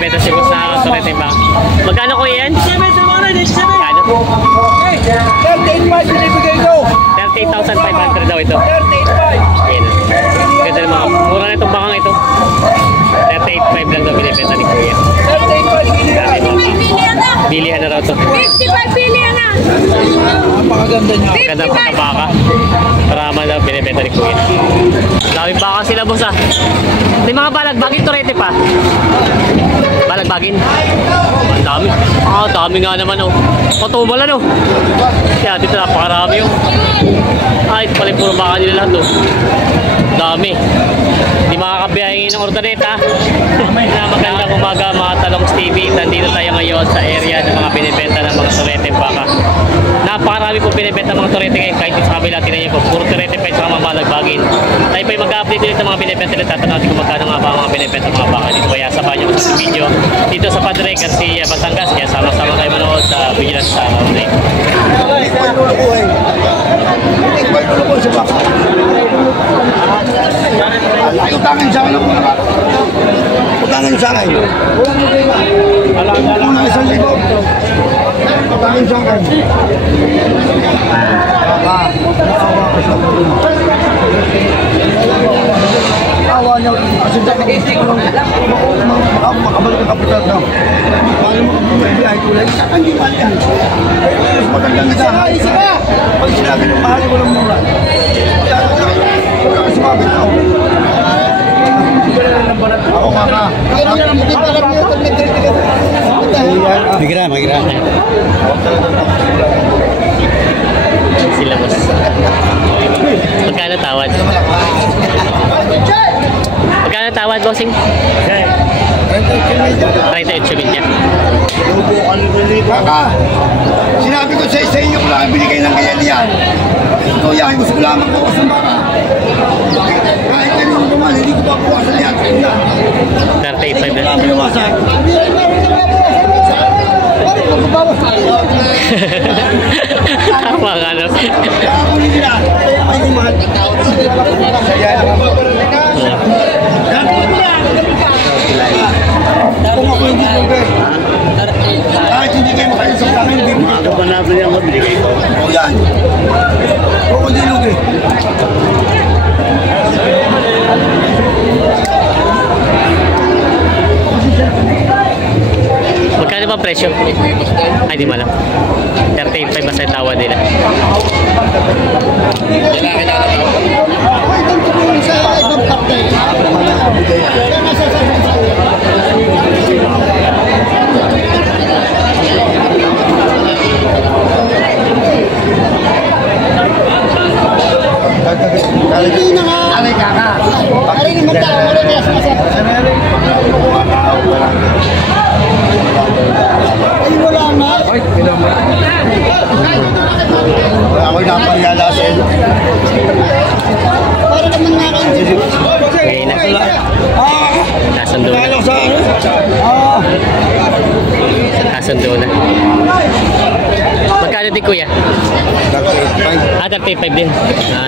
binibenta si boss na turete ba? Magkano ko yan? 38,500 binibigay ko. 38,500 daw ito. 38,500. Ayan. Ganda ng mga, mura na itong bakang ito. 38,500 lang daw binibenta ni Kuya. 38,500. Bilihan na raw ito. 55 bilihan na. Napakaganda niya. Ganda ng pagkabaka. Marama daw binibenta ni Kuya. Daming baka sila boss ah. May mga balagbagin turete pa. Balagbagin. Ang dami. Dami nga naman oh. Patumal ano. Kaya dito napakarami oh. Ay, pala puro baka nila lahat oh. Dami. Hindi makakabiyahin ng ordaneta. Magandang umaga mga Talongs TV. Nandito tayo ngayon sa area ng mga binibenta ng mga turete baka. Napakarami po binibenta mga turete ngayon. Kahit sa kabila natin na yun po. Puro turete pa sa mga balagbagin. Tayo po yung mag-update ulit ng mga binibenta nila. Tatanong natin kung magkano nga ba mga binibenta mga baka dito. Kaya sabahan nyo sa video dito sa Padre Garcia, Batangas. Kaya sama-sama kayo manood sa Vigilance sa Online. Utangin sa akin. Utangin sa akin. Utangin na 1,000. Utangin sa akin. Awa niya. Kasi makabalik ang kapital daw. Paano mo kabibigay kulay? Saka hindi pa yan. Mas magandang isahay. Pag sinabi ng mahal, walang mura. Huwag ka sumabit ako. Ako ka. Magira. Sila boss. Magkano tawad? Magkano tawad bossing? 38 niya. Kaka, sinabi ko sa inyo ko lang binigay ng kaya niyan. Ito yan, gusto ko lamang bukas ng baka. Kahit ganyan naman, hindi ko pa buwasan yan. 38 na. Binuwasan. Tama nga no. Kakakunin nila. Kaya kayo yung mahal. Saya lang. Kung ako hindi ko ba? Kahit hindi kayo makaisok sa akin, hindi mo. Ako pa natin yan, mabigay ko. O yan. Kung hindi lugi. Magkano ba presyo? Ay, di malam. 38 basta yung tawad nila. Hindi na nga. Alay kaka. Alay ni magtao. Alay ni ay wala na. Ay, kailangan. Ako'y napanyalasin. Para naman nga lang. Okay na. Nasundo na. Nasundo na. Magkano din kuya? 35 din.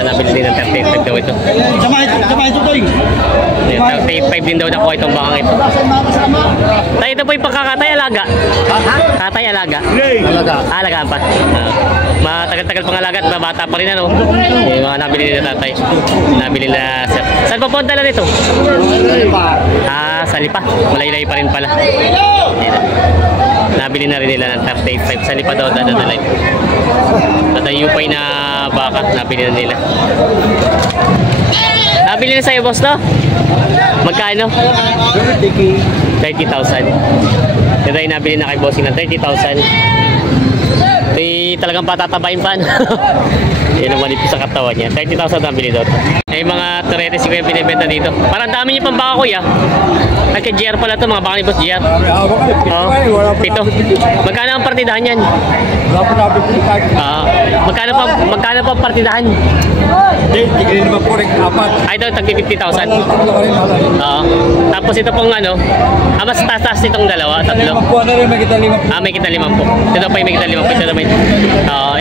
Nabili din ng 35 daw ito. Sama ito to. 35 din daw nakuha itong bakang ito. Tayo ito po yung pagkakatay alaga. Katay alaga. Alagaan pa. Matagal-tagal pang alaga at mabata pa rin ano. Yung mga nabili nila tatay. Nabili na sir. Saan pa po ang dala nito? Sa Lipa. Malay-lay pa rin pala. Nabili na rin nila ng 35. Sa Lipa daw dadalay. Tatayupay na baka. Nabili na nila. Nabili na sa'yo boss no? Magkano? 30,000. Ito ay nabili na kay bossing ng 30,000. Talagang patatabain pa. Yan ang manipis sa katawan niya. 30,000 nabili doon. Ay mga turete si kuya binibenta dito. Parang dami niyo pang baka kuya. Ay kay GR pala to, mga baka ni boss GR. Pito. Magkano ang partidahan yan? Magkano pa ang partidahan? Ay ito, tagpi 50,000. Tapos ito pong ano, mas taas itong dalawa, tatlo. May kita 5 po. Ito pa yung may kita 5 po.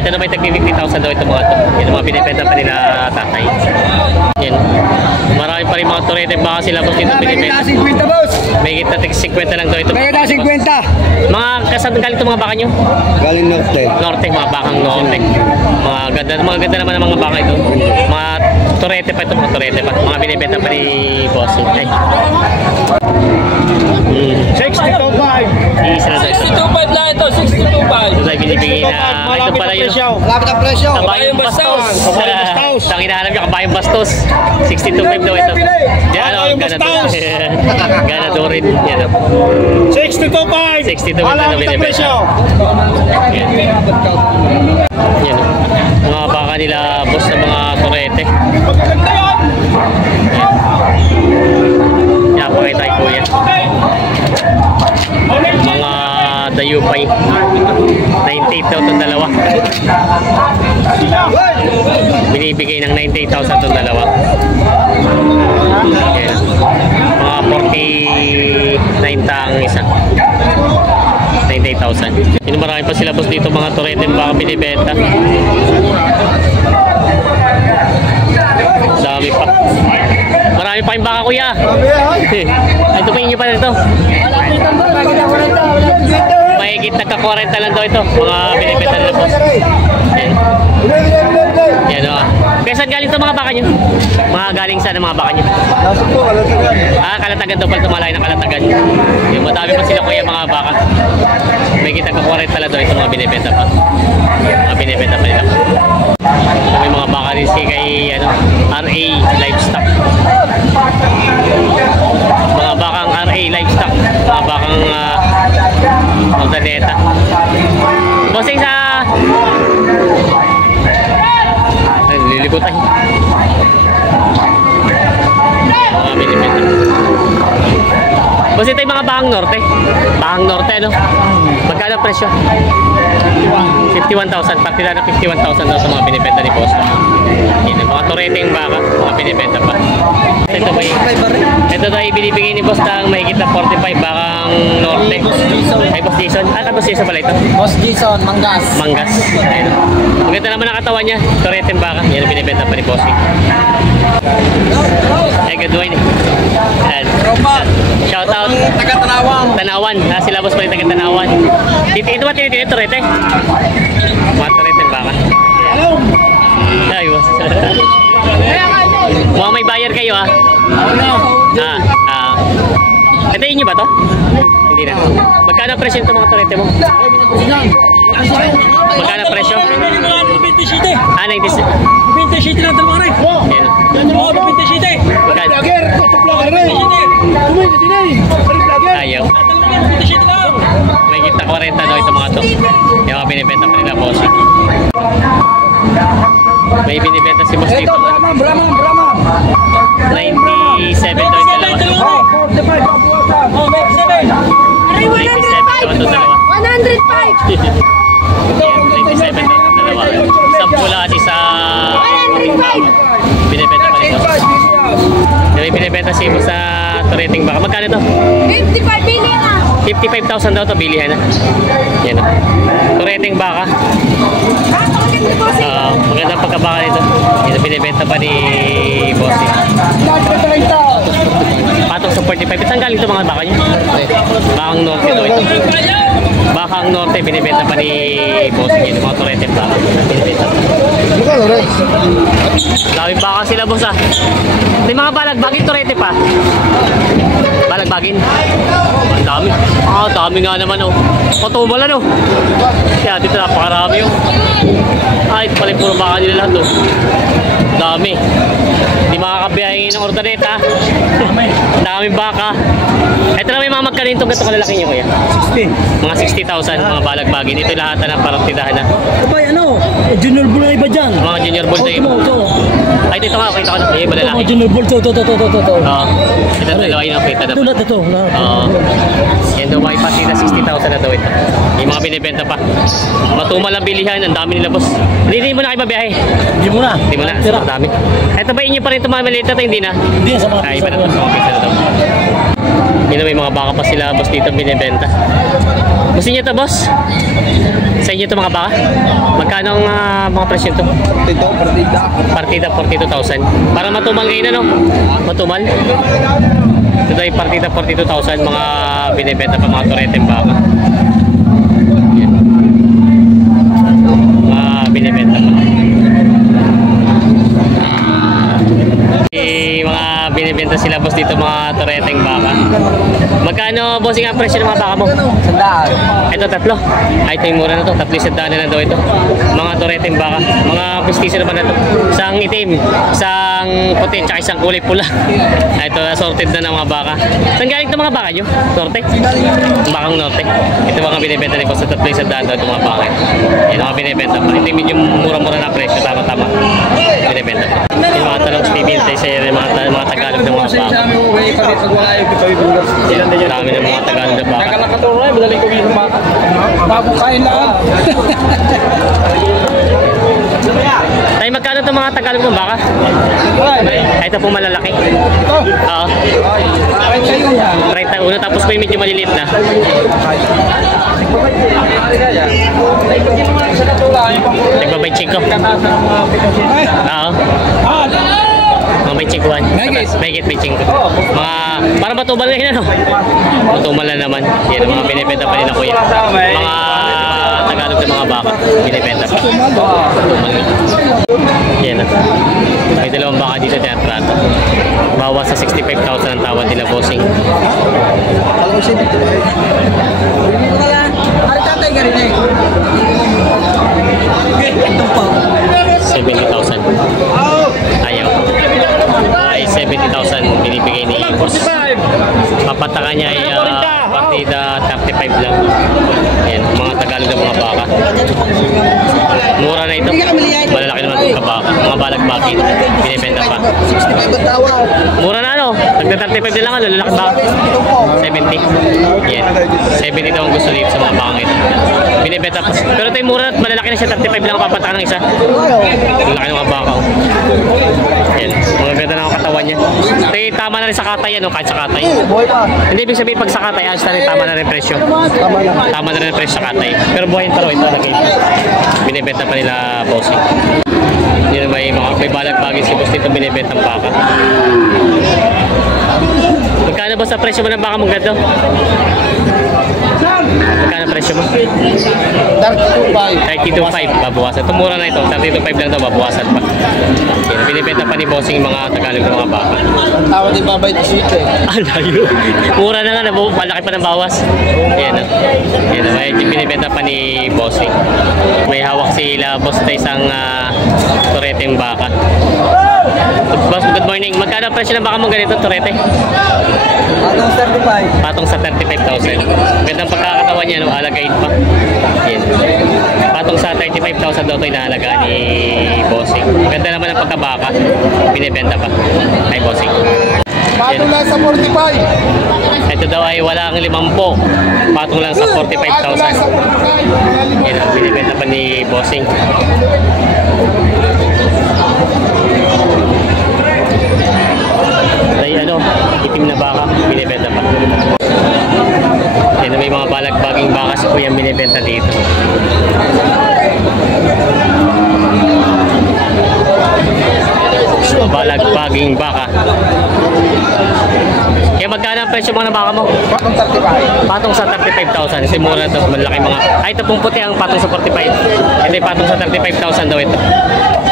Ito na may tagpi 50,000 daw itong mga to. Yan ang mga binibenta pa nila tatay. Yan. Marami pa rin mga turete, baka sila boss dito binibenta. May kita 50 lang daw ito. Mga kasama galing itong mga baka nyo? Galing Norte. Norte, mga bakang Norte. Mga ganda naman ang mga baka ito. Mga turete pa ito, mga turete pa. Mga binibenta pa ni Bossing. Ay. 62.5. Isa na tayo. 62.5 lang ito, 62.5. Ito tayo binibigay na, ito pala yun. Malapit ang presyo. Kabayong bastos. Ang hinahanap niya, kabayong bastos. 62.5 daw ito. Yan o, ganado rin. Yan o. 62.5. 62.5 na binibenta. Yan o. Mga baka nila, boss na mga turete. Yan, pakita kay kuya. Mga dayupay. 98 daw itong dalawa. Binibigay ng 98,000 itong dalawa. Yan. Mga 49 ang isa. 98,000. Yun, marami pa sila boss dito mga turete baka binibenta. Dami pa. Marami pa yung baka kuya. Ito pa inyo pa dito. Mahigit nagka-40 lang daw ito. Mga binibenta nila boss. Yan. Yan o. Kaya saan galing ito mga baka nyo? Mga galing saan ang mga baka nyo? Nasa po, Kalatagan. Kalatagan daw pala tumalay ng Kalatagan. Yung madami pa sila kuya mga baka. May kita ka-40 lang daw ito mga binibenta pa. Mga binibenta pa nila. May mga baka rin si kay ano, RA Livestock. Mga bakang RA Livestock. Mga bakang Magdaneta. Bossing sa lilibot ay mga binibenta. Boss, ito yung mga bahang norte. Bahang norte, ano? Magkano presyo? 51,000. Partida na 51,000 daw sa mga binibenta ni Boss. Yan, mga turete yung baka. Mga binibenta pa. Ito ba yung... Ito daw yung binibigay ni Boss ng mahigit na 45 bakang norte. Ay, Boss Jason. Boss Jason pala ito. Boss Jason, Manggas. Manggas. Ayun. Maganda naman ang katawan niya. Turete yung baka. Yan ang binibenta pa ni Boss. Ay, good morning. Shout out. Taga-Tanawang. Tanawan. Sila boss pa rin taga-Tanawan. Ito ba tinitin ito, Rete? Mga turete baka. Ay, boss. Mukhang may bayar kayo, ha? Ito inyo ba to? Hindi na. Magkano ang presyo ito mga turete mo? Magkano ang presyo? 27. 97. 27 lang talaga rin. Yan. Oo, 27. Magkano? Ayaw. Talaga 27 lang. May kita 40 daw ito mga to. Yung mga binibenta pa nila bossing. May binibenta si boss dito. 97 daw yung dalawa. Oh, 27. 97 daw ito dalawa. 105! 97 daw ito dalawa. Sampula kasi sa 105! binibenta pa rin boss. May binibenta si boss sa tureting baka. Magkano ito? 55 billion na! 55,000 daw ito bilihan na. Yan o. Tureting baka. Magandang pagkabaka nito. Ito binibenta pa ni Bossy. Patong sa 45. Saan galing ito mga baka nyo? Bakang Norte ito. Bakang Norte binibenta pa ni Bossy. Ito mga tureteng baka. Binibenta. Daming baka sila boss ah. May mga balagbagin turete pa. Balagbagin. Ang dami. Dami nga naman oh. Patumal ano. Kaya dito napakarami oh. Ay, pala puro baka nila lahat oh. Dami. Hindi makakabiyahin ng ordaneta. Daming baka. Ito na may mga magkanin itong ganito kalalaki niyo kuya. 60. Mga 60,000 mga balagbagin. Ito lahat na partidahan na. Abay, ano? Junior bull na iba dyan. Mga junior bull na iba. Ay, ito nga. Kita ko na. Iba lalaki. Mga junior bull. Ito. Oo. Ito dalawa yung nakita na. Ito. Oo. Yan daw ay pasita 60,000 na daw ito. Yung mga binibenta pa. Matumal ang bilihan. Ang dami nila boss. Hindi mo na kayo mabiyahe. Hindi mo na. Hindi mo na. Dami. Ito ba inyo pa rin ito mga maliit na ito? Hindi na. Hindi sa mga Ay, iba na ito. Sa mga pizza na daw. mga baka pa sila boss dito binibenta. Gusto niyo to boss? Sa inyo to mga baka? Magkano ang mga presyo to? Ito, partida. Partida 42,000. Para matumal ngayon ano? Matumal. Ito ay partida 42,000 mga binibenta pa mga tureteng baka. Yan. Mga binibenta pa. Mga binibenta sila boss dito mga tureteng baka. Magkano bossing ang presyo ng mga baka mo? 100. Ito tatlo. Ay ito yung mura na to. 300 na lang daw ito. Mga tureteng baka. Mga pistiso naman na to. Isang itim, isang puti, tsaka isang kulay pula. Ay, ito assorted na ng mga baka. Saan galing ito mga baka nyo? Norte? Bakang Norte. Ito mga binibenta nito sa 300 daw itong mga baka. Yan mga binibenta pa. Ito medyo mura-mura na presyo. Tama-tama. Binibenta pa. Yung mga talong Steven, mga Tagalog ng mga baka. Dami ng mga Tagalog na baka. Bago kain lang. Tay, magkano itong mga Tagalog ng baka? Ay, ito po malalaki. Oo. 31, tapos po yung medyo maliliit na. Nagbabay chico. Oo. Mga may chikuan. Megit may chingko. Mga, para matubal na yun ano? Matumal na naman. Yan, mga binibenta pa rin ako yan. Mga Tagalog na mga baka. Binibenta pa. Matumal na. Yan na. May dalawang baka dito tinatrato. Bawas sa 65,000 ang tawad nila bossing. 70,000. Ayaw. Ay, 70,000 binibigay ni boss. Papatakan niya ay partida 35 lang. Yan, mga Tagalog na mga baka. Mura na ito. Malalaki naman itong kabaka. Mga balagbaki. Binibenta pa. Mura na ano? Nagda-35 na lang ano? Lalaki ba? 70. Yan. 70 daw ang gusto dito sa mga baka ito. Binibenta pa. Pero ito yung mura at malalaki na siya. 35 lang ang papatakan ng isa. Lalaki ng mga baka. Yan. Mga ganda na ang katawan niya. Ito yung tama na rin sa katay ano? Kahit sa katay. Hindi ibig sabihin pag sa katay, ayos na rin tama na rin presyo. Tama na rin presyo sa katay. Pero buhayin pa rin ito lagi. Binibenta pa nila bossing. Yun may balagbagin si boss dito binibenta ang baka. Magkano ba sa presyo mo ng baka mong ganito? Magkano presyo mo? 32.5 babawasan. Tumura na ito. 32.5 lang daw babawasan pa. Yan, binibenta pa ni bossing mga Tagalog ng mga baka. Tawad yung babay to sweet eh. Alayo. Mura na nga, malaki pa ng bawas. Yan o. Yan o, may binibenta pa ni bossing. May hawak sila boss na isang tureteng baka. Boss, good morning. Magkano ang presyo ng baka mong ganito, turete? Anong 35? Patong sa 35,000. Gandang pagkakatawan niya, no? Alagain pa. Yan. Patong sa 35,000 daw ito inaalagaan ni bossing. Ganda naman ang pagkabaka. Binibenta pa. Ay, bossing. Patong lang sa 45. Ito daw ay walang 50. Patong lang sa 45,000. Yan ang binibenta pa ni bossing. Ay ano, itim na baka, binibenta pa. Yan, may mga balagbaging baka si Kuya binibenta dito. Balagbaging baka. Kaya magkano ang presyo mga baka mo? Patong 35. Patong sa 35,000. Kasi mura ito, malaki mga. Ay, ito pong puti ang patong sa 45. Ito yung patong sa 35,000 daw ito.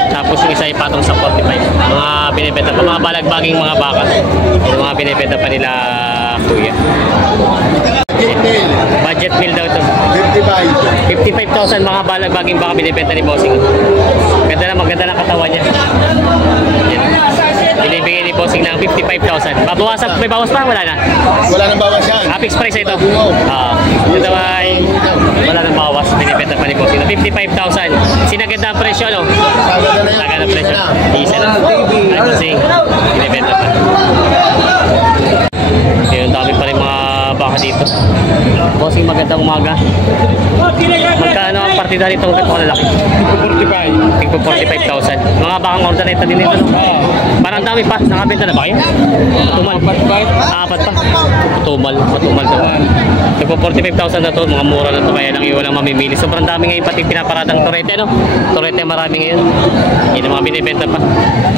Tapos yung isa ay patong sa 45. Mga binibenta pa, mga balagbaging mga baka. Yung mga binibenta pa nila Kuya. Budget meal daw ito. 55,000 mga balagbaging baka binibenta ni bossing. Maganda na katawan niya. Yan. Binibigay ni bossing ng 55,000. Babawasan, may bawas pa? Wala na? Wala nang bawas yan. Fixed price ito. Ito daw ay wala nang bawas. Binibenta pa ni bossing ng 55,000. Sinaganda ang presyo, no? Sagada ang presyo. Isa na. Ay, bossing. Binibenta pa. Yung dami pa rin mga baka dito. Bossing, magandang umaga. Magkano ang partida nitong lalaki? 45. Tigpo 45,000. Mga bakang order na ito din ito. Parang dami pa. Nakabenta na ba kayo? Tumal. Apat pa. Tumal daw. Tigpo 45,000 na to. Mga mura na to. Kaya lang yung walang mamimili. Sobrang dami ngayon pati pinaparadang torete. No? Torete marami ngayon. Yun ang mga binibenta pa.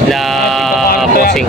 La bossing.